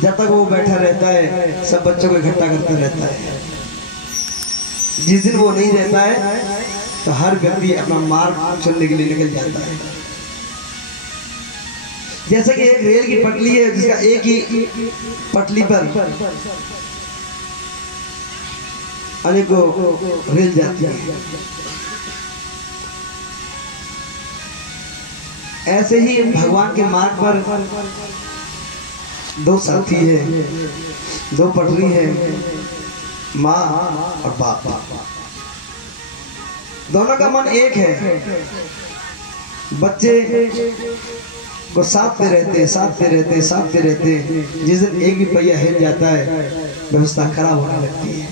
जब तक वो बैठा रहता है सब बच्चों को इकट्ठा करता रहता है। जिस दिन वो नहीं रहता है तो हर व्यक्ति अपना मार्ग चुनने के लिए निकल जाता है। जैसे कि एक रेल की पटरी है जिसका एक ही पटरी पर अनेकों रेल जाती है, ऐसे ही भगवान के मार्ग पर दो साथी है, दो पटरी है, माँ और बाप। दोनों का मन एक है। बच्चे को साथते रहते साथते रहते साथते रहते, जिस दिन एक भी पहिया हिल जाता है व्यवस्था खराब होने लगती है।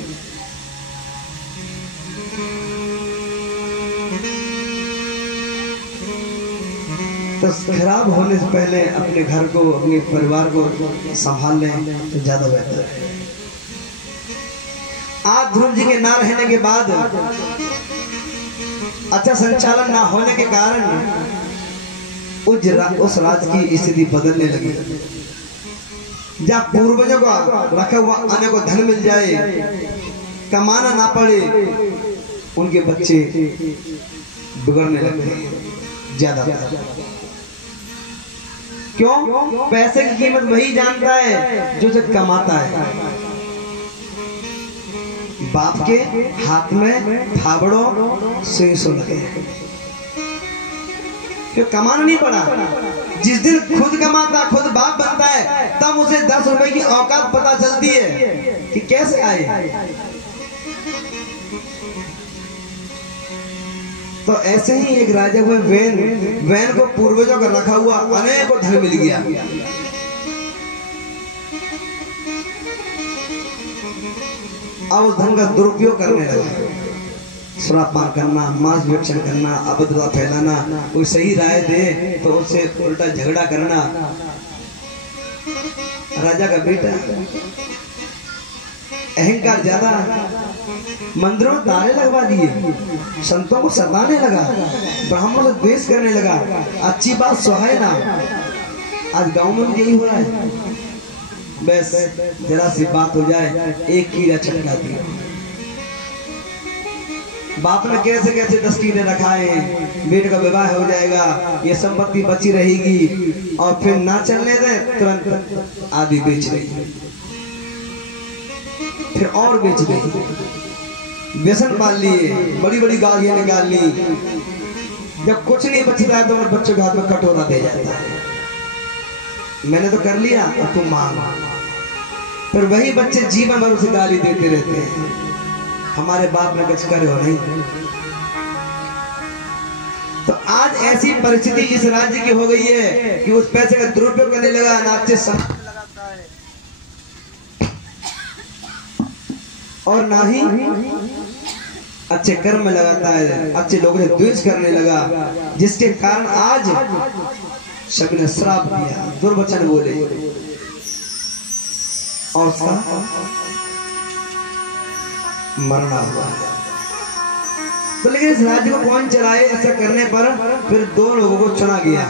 तो खराब होने से पहले अपने घर को, अपने परिवार को संभाल लें तो ज्यादा बेहतर है। आज ध्रुव जी के ना रहने के बाद, अच्छा संचालन ना होने के कारण उस राज की स्थिति बदलने लगी। जब पूर्वजों का रखा हुआ आने को धन मिल जाए, कमाना ना पड़े, उनके बच्चे बिगड़ने लगते हैं ज्यादा। क्यों? पैसे की कीमत वही जानता है जो सिर्फ कमाता है। बाप के हाथ में फावड़ों से लगे, क्यों? कमाना नहीं पड़ा। जिस दिन खुद कमाता, खुद बाप बनता है, तब उसे 10 रुपए की औकात पता चलती है कि कैसे आए। तो ऐसे ही एक राजा हुए वैन को पूर्वजों का रखा हुआ अनेकों धन मिल गया। अब उस धन का दुरुपयोग करने लगा, शराबपान करना, मांस भक्षण करना, अभद्रता फैलाना, कोई सही राय दे तो उससे उल्टा झगड़ा करना। राजा का बेटा अहंकार ज्यादा, मंदिरों में ताले लगवा दिए, संतों को सताने लगा, ब्राह्मणों से द्वेष करने लगा। अच्छी बात सुहाए ना। आज गांव में यही हो रहा है। बस जरा सी बात हो जाए, एक कीड़ा छटका दिया। बाप ने कैसे कैसे 10 कीड़े रखाए, बेटे का विवाह हो जाएगा, ये संपत्ति बची रहेगी, और फिर ना चलने दे तुरंत आदि बेच रही, फिर और बेच गई, व्यसन पाल लिए, बड़ी बड़ी गालियां निकाल ली। जब कुछ नहीं बचता है तो अपने बच्चों के हाथ में कटोरा दे जाता है, मैंने तो कर लिया और तुम मांग। फिर वही बच्चे जीवन भर उसे गाली देते रहते हैं, हमारे बाप ने कुछ करे हो नहीं। तो आज ऐसी परिस्थिति इस राज्य की हो गई है कि उस पैसे का दुरुपयोग करने लगा, ना अच्छे समाज लगाता है और ना ही अच्छे कर्म में लगाता है, अच्छे लोगों से द्वेष करने लगा, जिसके कारण आज सभी ने श्राप दिया, दुर्वचन बोले और उसका मरना हुआ। तो लेकिन इस राज्य को कौन चलाए? ऐसा करने पर फिर 2 लोगों को चुना गया,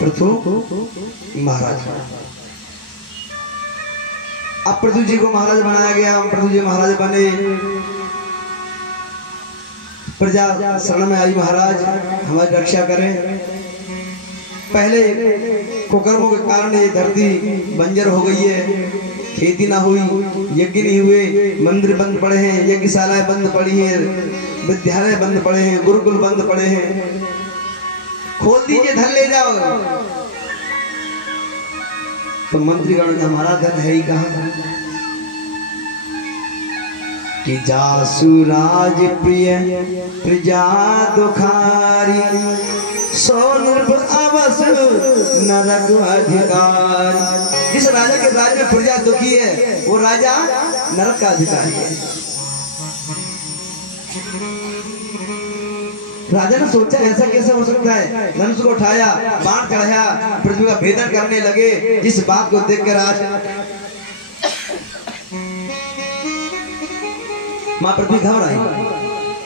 पृथु महाराज। अब पृथु जी को महाराज बनाया गया, पृथु जी महाराज बने। प्रजा शरण में आई, महाराज हमारी रक्षा करें। पहले कुकर्मों के कारण ये धरती बंजर हो गई है, खेती ना हुई, यज्ञ नहीं हुए, मंदिर बंद पड़े हैं, यज्ञशालाएं बंद पड़ी हैं, विद्यालय बंद पड़े हैं, गुरुकुल बंद पड़े हैं। खोल दीजिए, धन ले जाओ। तो मंत्रीगण हमारा धन है ही कहाँ? कि जासु राज प्रिय प्रजा दुखारी, सो नृप अवस नरक अधिकारी। जिस राजा के राज्य में प्रजा दुखी है वो राजा नरक का अधिकारी है। राजा ने सोचा ऐसा कैसे हो सकता है, धनुष को उठाया, बाण चढ़ाया, पृथ्वी का भेदन करने लगे। इस बात को देखकर आज मां पृथ्वी घबराई,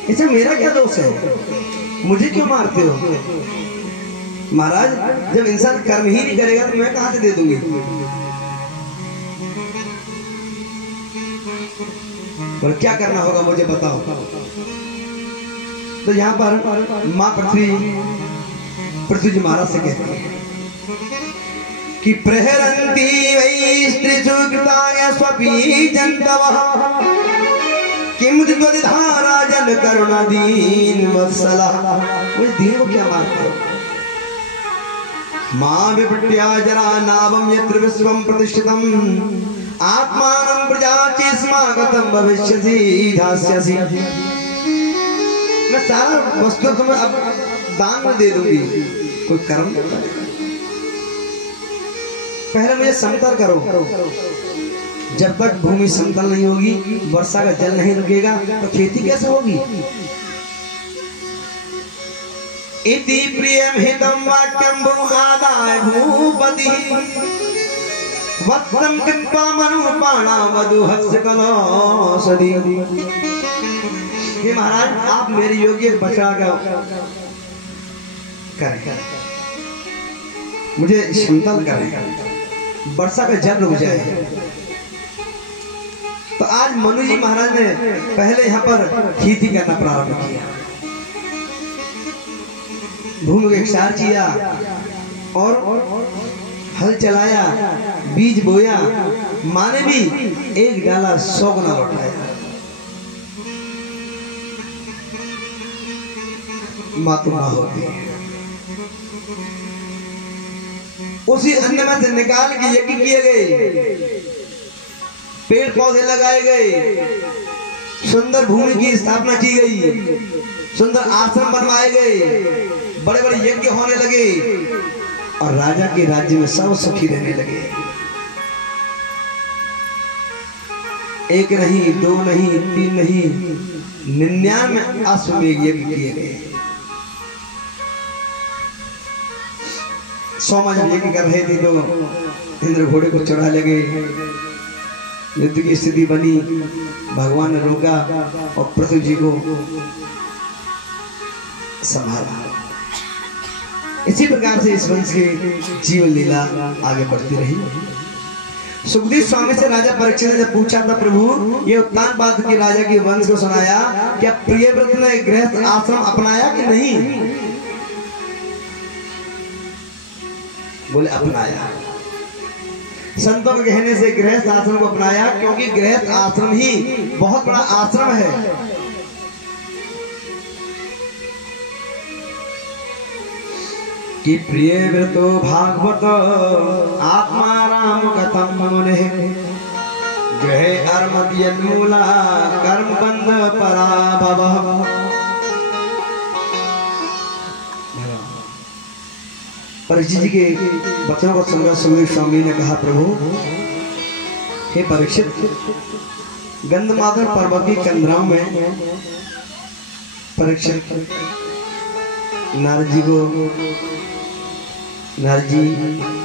इसमें मेरा क्या दोष है, मुझे क्यों मारते हो? महाराज जब इंसान कर्म ही नहीं करेगा तो मैं कहां से दे दूंगी? पर क्या करना होगा मुझे बताओ। तो यहाँ पर माँ पृथ्वी जी महाराज से कहते हैं कि प्रहरन्ति वै स्त्रीसुकृताय स्वपीजन्तवः किम राजन करुणा दीन वत्सलः। मुझे दीन को क्या मानते हो? मां विपट्या जरा नावम यत्र विश्वम प्रतिष्ठितम आत्मानं प्रजाचे स्मागतम भविष्यसि धास्यसि। मैं सारा वस्तु तुम्हें अब दान में दे दूंगी, कोई कर्म पहले मुझे समतल करो। जब तक भूमि समतल नहीं होगी, वर्षा का जल नहीं रुकेगा, तो खेती कैसे होगी? इति प्रियम हितम वाक्यम भूमादाय भूपति वत्सम कृत्वा मनुपाणा वधु हस्त कलौषधि। हे महाराज आप मेरे योग्य बचा करें, मुझे समतल करें, वर्षा का जल रुक जाए। तो आज मनु जी महाराज ने पहले यहाँ पर खेती करना प्रारंभ किया, भूमि का क्षार किया और हल चलाया, बीज बोया, माने भी एक डाला 100 गुना लौटाया। मातुमा होती है, उसी अन्न में से निकाल के यज्ञ किए गए, पेड़ पौधे लगाए गए, सुंदर भूमि की स्थापना की गई, सुंदर आश्रम बनवाए गए, बड़े बड़े यज्ञ होने लगे और राजा के राज्य में सब सुखी रहने लगे। एक नहीं, 2 नहीं, 3 नहीं, 99 अश्वमेध यज्ञ किए गए। 100 जब यज्ञ कर रहे थे तो इंद्र घोड़े को चढ़ा लगे, युद्ध की स्थिति बनी, भगवान ने रोका और पृथ्वी जी को संभाला। इसी प्रकार से इस वंश की जीवन लीला आगे बढ़ती रही। सुखदेव स्वामी से राजा परीक्षित ने जब पूछा था प्रभु ये उत्तानपाद के राजा के वंश को सुनाया, क्या प्रियव्रत ने गृहस्थ आश्रम अपनाया कि नहीं? बोले अपनाया। संतों के कहने से गृहस्थ आश्रम को अपनाया, क्योंकि गृहस्थ आश्रम ही बहुत बड़ा आश्रम है। कि प्रिय व्रतो भागवत आत्मा राम कथम मुने गृह अर्मद्यन्मूला कर्म बंध पराभव। परीक्षित जी के वचनों को सुनकर सुखदेव स्वामी ने कहा प्रभु हे परीक्षित, गंधमादन पर्वत की कंदराओं में परीक्षित नारद जी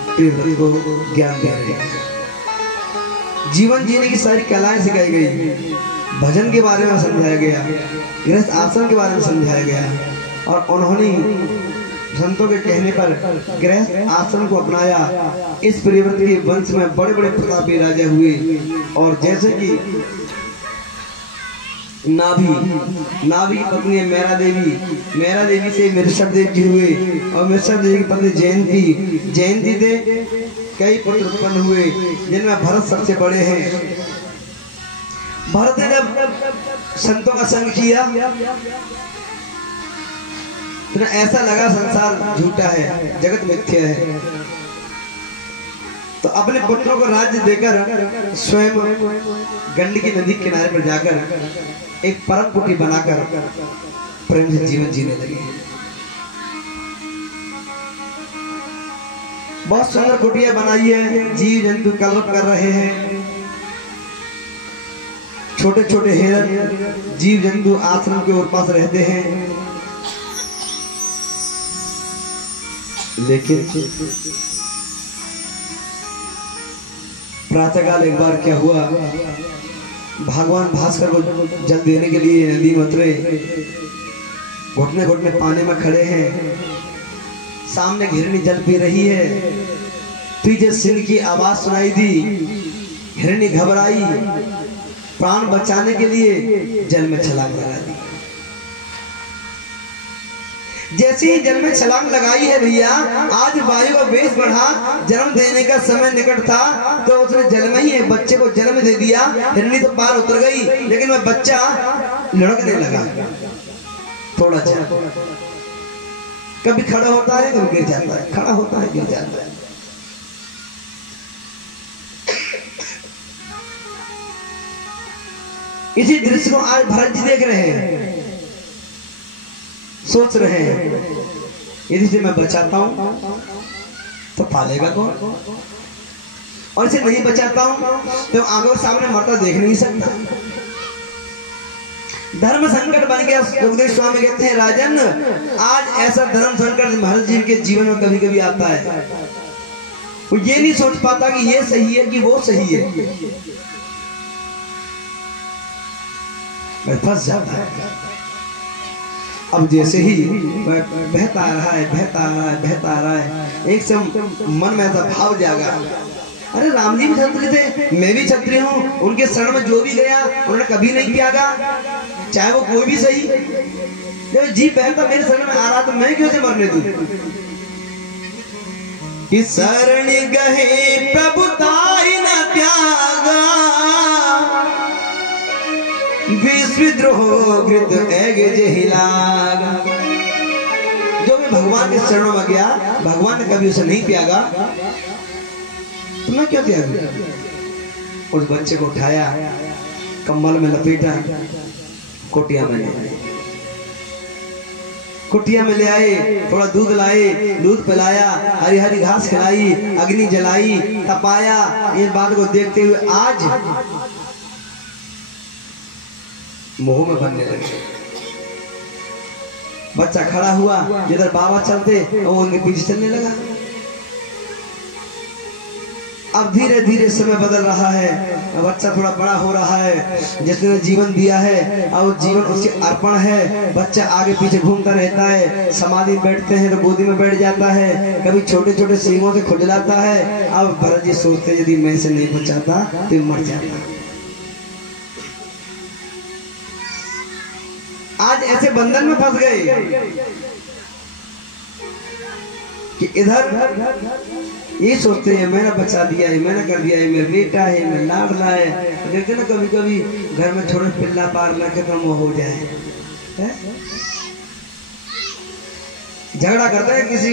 प्रियव्रत को ज्ञान दे रहे हैं। जीवन जीने की सारी कलाएं सिखाई गई, भजन के बारे में समझाया गया, गृहस्थ आश्रम के बारे में समझाया गया और उन्होंने संतों के कहने पर गृहस्थ आश्रम को अपनाया। इस प्रियव्रत के वंश में बड़े बड़े प्रतापी राजा हुए और जैसे कि नाभि की पत्नी मेरा देवी से मिर्षद देव जी हुए और मिर्षद देवी की पत्नी जयंती से कई पुत्र उत्पन्न हुए, जिनमें भरत सबसे बड़े हैं। भरत ने जब संतों का संग किया तो ऐसा लगा संसार झूठा है, जगत मिथ्या है, तो अपने पुत्रों को राज्य देकर स्वयं गंडकी नदी के किनारे पर जाकर एक परम कुटी बनाकर प्रेम से जीवन जीने लगे। बहुत सुंदर कुटिया बनाई है, जीव जंतु कलरव कर रहे हैं, छोटे छोटे हिरण जीव जंतु आश्रम के ओर पास रहते हैं। लेकिन प्रातःकाल एक बार क्या हुआ, भगवान भास्कर को जल देने के लिए नदी में उतरे, घुटने घुटने पानी में खड़े हैं, सामने हिरणी जल पी रही है, पीछे सिंह की आवाज सुनाई दी। हिरणी घबराई, प्राण बचाने के लिए जल में छलांग लगा दी। जैसे ही जल में छलांग लगाई है भैया, आज वायु का वेग बढ़ा, जन्म देने का समय निकट था, तो उसने जल में ही एक बच्चे को जन्म दे दिया। हिरणी तो पार उतर गई, लेकिन वह बच्चा लुढ़कने लगा थोड़ा सा। कभी खड़ा होता है, कभी गिर जाता है, खड़ा होता है, गिर जाता है। इसी दृश्य को आज भरत जी देख रहे हैं, सोच रहे हैं यदि से मैं बचाता हूं तो पालेगा कौन, और इसे नहीं बचाता हूं तो आगे सामने मरता देख नहीं सकता। धर्म संकट बन गया। सुखदेव स्वामी कहते हैं, राजन आज ऐसा धर्म संकट महाराज जी के जीवन में कभी कभी आता है, वो ये नहीं सोच पाता कि ये सही है कि वो सही है, मैं फंस जाता है। अब जैसे ही बहता आ रहा है, बहता आ रहा है, बहता आ रहा है, एक समय मन में ऐसा भाव जागा, अरे राम जी भी क्षत्रिय थे, मैं भी क्षत्रिय हूँ, उनके शरण में जो भी गया उन्होंने कभी नहीं त्यागा, चाहे वो कोई भी सही। जब जी बहता मेरे शरण में आ रहा तो मैं क्यों से मरने दूं। कि शरण गहे प्रभुताई न त्यागा, विद्रोह कृत ऐगे जहिलागा। जो भी भगवान के चरणों में गया, भगवान ने कभी उसे नहीं त्यागा, तो मैं क्यों त्यागूं। उस बच्चे को उठाया, कंबल में लपेटा, कुटिया में ले आए। कुटिया में ले आए, थोड़ा दूध लाए, दूध पिलाया, हरी हरी घास खिलाई, अग्नि जलाई, तपाया। इस बात को देखते हुए आज मोह में बनने लगे। बच्चा खड़ा हुआ, जिधर बाबा चलते वो उनके पीछे चलने लगा। अब धीरे धीरे समय बदल रहा है, बच्चा थोड़ा बड़ा हो रहा है, जिसने जीवन दिया है और जीवन उसके अर्पण है। बच्चा आगे पीछे घूमता रहता है, समाधि बैठते हैं तो गोदी में बैठ जाता है, कभी छोटे छोटे सींगों से खुजलाता है। अब भरत जी सोचते यदि मैं इसे नहीं बचाता तो मर जाता। आज ऐसे बंधन में फंस गए कि इधर ये सोचते हैं मैंने बचा दिया है, मैंने कर दिया है, मेरा बेटा है, मेरा लाडला है। देखते ना कभी कभी घर में छोटे पिल्ला पार ना खत्म हो जाए, झगड़ा करते हैं किसी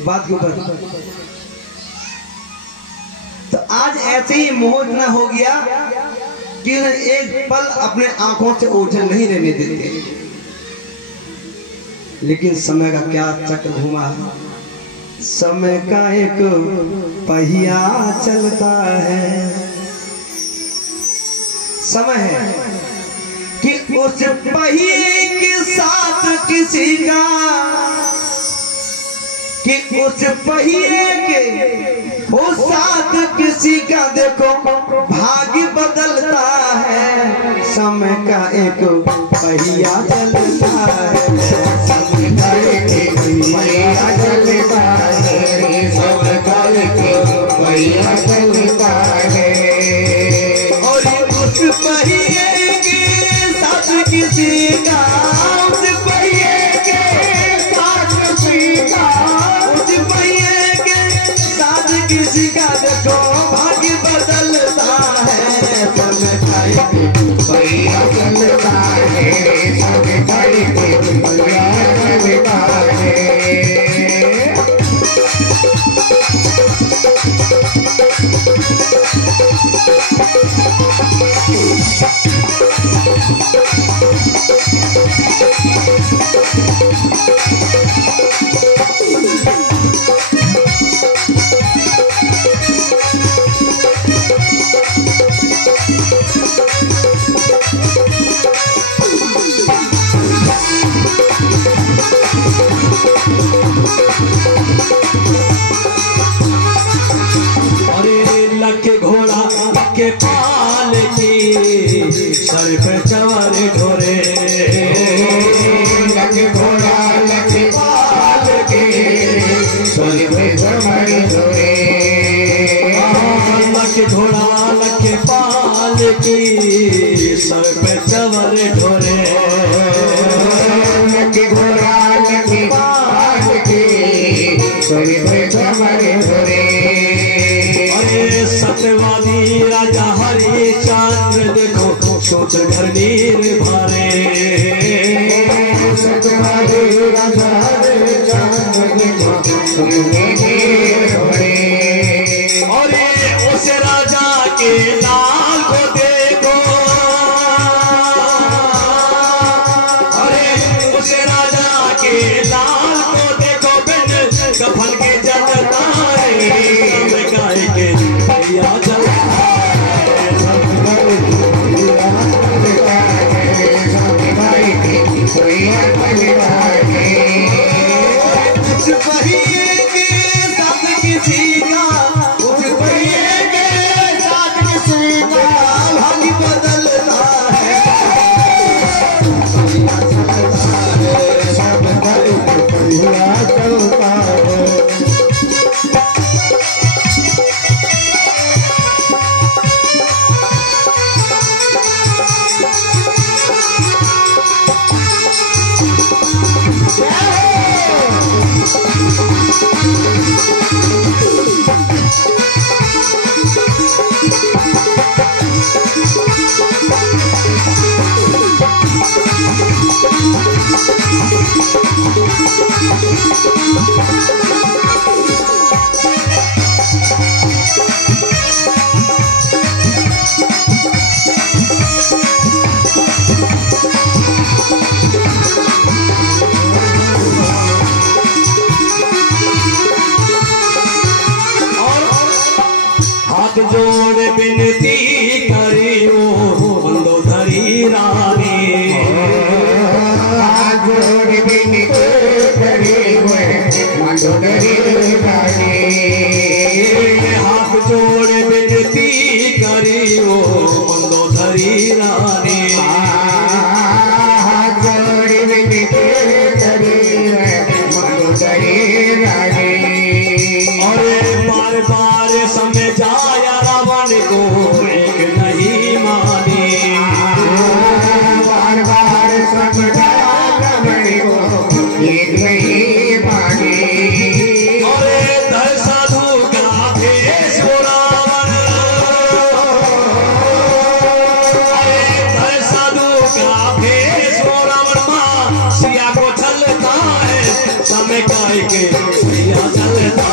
बात के ऊपर। तो आज ऐसे ही मोह इतना हो गया कि उन्हें एक पल अपने आंखों से ओझल नहीं रहने देते। लेकिन समय का क्या चक्र घुमा, समय का एक पहिया चलता है। समय है कि उस पहिए के साथ किसी का, कि उस पहिए के उस साथ किसी का देखो भाग्य बदलता है। समय का एक पहिया चलता है, समय का एक पहिया चलता है, समय का एक पहिया चलता है। और उस पहिए के साथ किसी का, उस पहिए के साथ किसी का, उस पहिए के साथ किसी का देखो भाग्य बदलता है। समय का एक पहिया चलता है, समय का एक पहिया चलता है। घोड़ा लखे पाल की सर पे चवर ढोरे लखे घोड़ा लखे पाल की सर पे चवर ढोरे। अरे सत्यवादी राजा हरिश्चंद्र देखो सोच घर नीर भारे सत्यवादी राजा हरिश्चंद्र देखो सोच नीर भारे। उस राजा के लाल को देखो अरे उस राजा के लाल को देखो बिन कफन के जलता है गाय के भैया जलता किसी का भाग्य बदलता है सब बढ़िया चलता है। जोड़ बिनती करी वो मंदोदरी रानी जोड़ बिनती करी वो मंदोदरी रानी। हाथ जोड़ बिनती करी वो मंदोदरी रानी हाथ जोड़ बिनती करी मंदोदरी रानी। और बार बार समझाया रावण को एक नहीं माने बार बार समझाया रावण को एक नहीं माने। और दर साधु का भेष वो रावण दर साधु का भेष वो रावण मां सिया को छलता है समय काय के सिया चलता